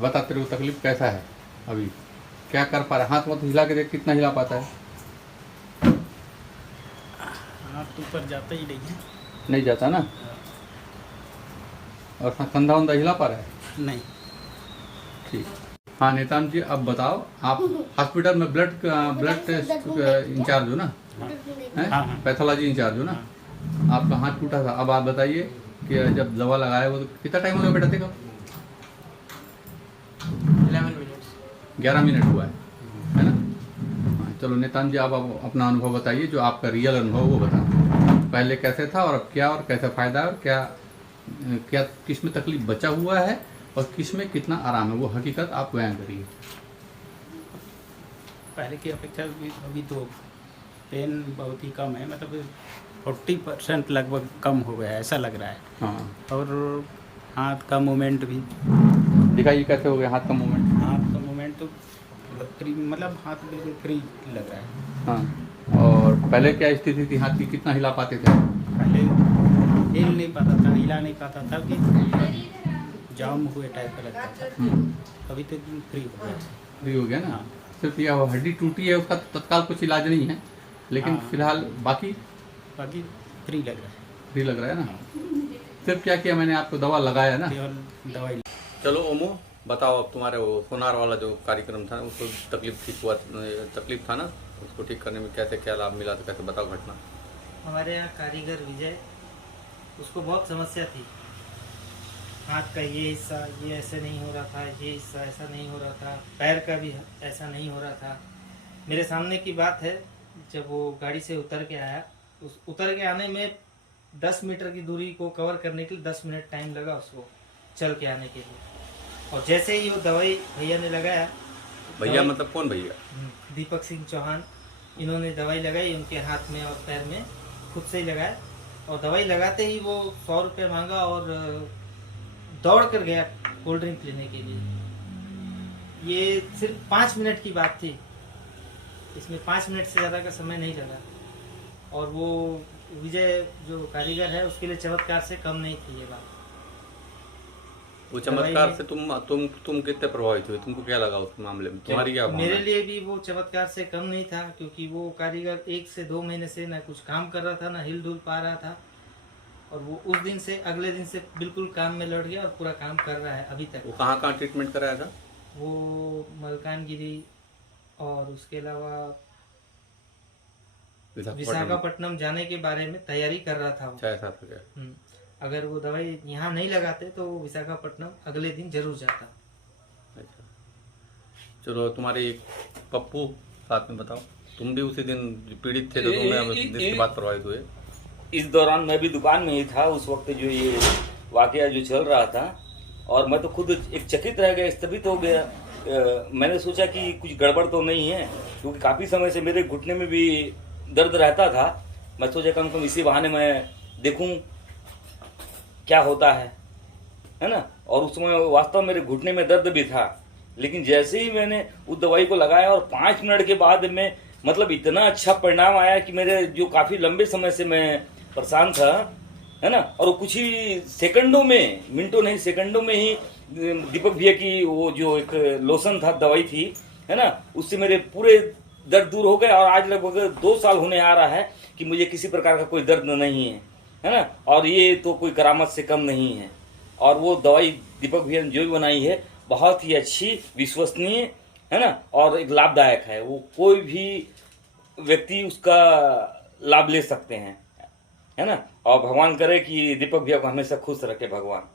बता तेरे को तकलीफ कैसा है अभी, क्या कर पा रहा है? हाथ मत हिला के देख, कितना हिला पाता है? हाथ ऊपर जाता ही नहीं है। नहीं जाता ना। और कंधा उंधा हिला पा रहा है? नहीं। ठीक। हाँ नेतान जी, अब बताओ, आप हॉस्पिटल में ब्लड टेस्ट इंचार्ज हो ना? हाँ। पैथोलॉजी इंचार्ज हो ना? आपका हाथ टूटा था, अब आप बताइए कि जब दवा लगाए वो तो कितना टाइम हो गया बेटा? देखो 11 मिनट हुआ है ना? हाँ, चलो नेतान जी, आप अपना अनुभव बताइए, जो आपका रियल अनुभव वो बताओ, पहले कैसे था और अब क्या, और कैसा फ़ायदा है, और क्या क्या किस में तकलीफ बचा हुआ है और किस में कितना आराम है, वो हकीकत आप बयान करिए। पहले की अपेक्षा अभी तो पेन बहुत ही कम है, मतलब 40% लगभग कम हो गया है, ऐसा लग रहा है। हाँ, और हाथ का मूवमेंट भी। दिखाइए कैसे हो गया हाथ का मूवमेंट। हाथ का मूवमेंट तो फ्री, मतलब हाथ बिल्कुल फ्री लग रहा है। हाँ, और पहले क्या स्थिति थी हाथ की, कितना हिला पाते थे? पहले हिल नहीं पाता था, हिला नहीं पाता था, कि जाम हुए टाइप का लगता था। अभी तो एकदम फ्री हो गया। फ्री हो गया ना? हाँ। सिर्फ यह हड्डी टूटी है, उसका तत्काल कुछ इलाज नहीं है, लेकिन हाँ। फिलहाल बाकी बाकी फ्री लग रहा है। फ्री लग रहा है ना? सिर्फ क्या किया मैंने, आपको दवा लगाया ना? केवल दवाई। चलो ओमो, बताओ अब तुम्हारे वो सोनार वाला जो कार्यक्रम था उसको तकलीफ था ना, उसको ठीक करने में कैसे क्या लाभ मिला, तो कैसे बताओ घटना। हमारे यहाँ कारीगर विजय, उसको बहुत समस्या थी। हाथ का ये हिस्सा ये ऐसे नहीं हो रहा था, ये हिस्सा ऐसा नहीं हो रहा था, पैर का भी ऐसा नहीं हो रहा था। मेरे सामने की बात है, जब वो गाड़ी से उतर के आया, उस उतर के आने में 10 मीटर की दूरी को कवर करने के लिए 10 मिनट टाइम लगा उसको चल के आने के लिए। और जैसे ही वो दवाई भैया ने लगाया, भैया मतलब कौन भैया? दीपक सिंह चौहान, इन्होंने दवाई लगाई उनके हाथ में और पैर में, खुद से ही लगाया। और दवाई लगाते ही वो 100 रुपये मांगा और दौड़ कर गया कोल्ड ड्रिंक लेने के लिए। ये सिर्फ 5 मिनट की बात थी, इसमें 5 मिनट से ज़्यादा का समय नहीं लगा। और वो विजय जो कारीगर है, उसके लिए चमत्कार से कम नहीं थी ये बात। वो चमत्कार से तुम कितने प्रभावित हुए? तुमको क्या लगा उस मामले में, तुम्हारी क्या भावना मेरे है? लिए भी वो चमत्कार से कम नहीं था, क्योंकि वो कारीगर 1 से 2 महीने से ना कुछ काम कर रहा था, ना हिल डुल पा रहा था। और वो उस दिन से अगले दिन से बिल्कुल काम में लौट गया और पूरा काम कर रहा है अभी तक। वो कहाँ ट्रीटमेंट कराया था? वो मलकानगिरी और उसके अलावा विशाखापट्टनम जाने के बारे में तैयारी कर रहा था वो। 6 साल हो गया। अगर वो दवाई यहाँ नहीं लगाते तो वो विशाखापट्टनम अगले दिन जरूर जाता। अच्छा, चलो तुम्हारे पप्पू साथ में बताओ, तुम भी उसी दिन पीड़ित थे, तो तुम्हें इसके बाद प्रभावित हुए? इस दौरान मैं भी दुकान में ही था उस वक्त, जो ये वाकया जो चल रहा था, और मैं तो खुद एक चकित रह गया, स्तंभित हो गया। मैंने सोचा कि कुछ गड़बड़ तो नहीं है, क्योंकि काफ़ी समय से मेरे घुटने में भी दर्द रहता था। मैं सोचा कम से कम इसी बहाने मैं देखूं क्या होता है ना। और उस समय वास्तव में मेरे घुटने में दर्द भी था, लेकिन जैसे ही मैंने उस दवाई को लगाया और 5 मिनट के बाद में मतलब इतना अच्छा परिणाम आया कि मेरे जो काफ़ी लंबे समय से मैं परेशान था, है ना, और वो कुछ ही सेकंडों में, मिनटों नहीं सेकंडों में ही दीपक भैया की वो जो एक लोशन था, दवाई थी, है ना, उससे मेरे पूरे दर्द दूर हो गए। और आज लगभग 2 साल होने आ रहा है कि मुझे किसी प्रकार का कोई दर्द नहीं है ना। और ये तो कोई करामत से कम नहीं है। और वो दवाई दीपक भैया ने जो भी बनाई है, बहुत ही अच्छी, विश्वसनीय, है ना, और एक लाभदायक है। वो कोई भी व्यक्ति उसका लाभ ले सकते हैं, है ना। और भगवान करे कि दीपक भैया को हमेशा खुश रखे भगवान।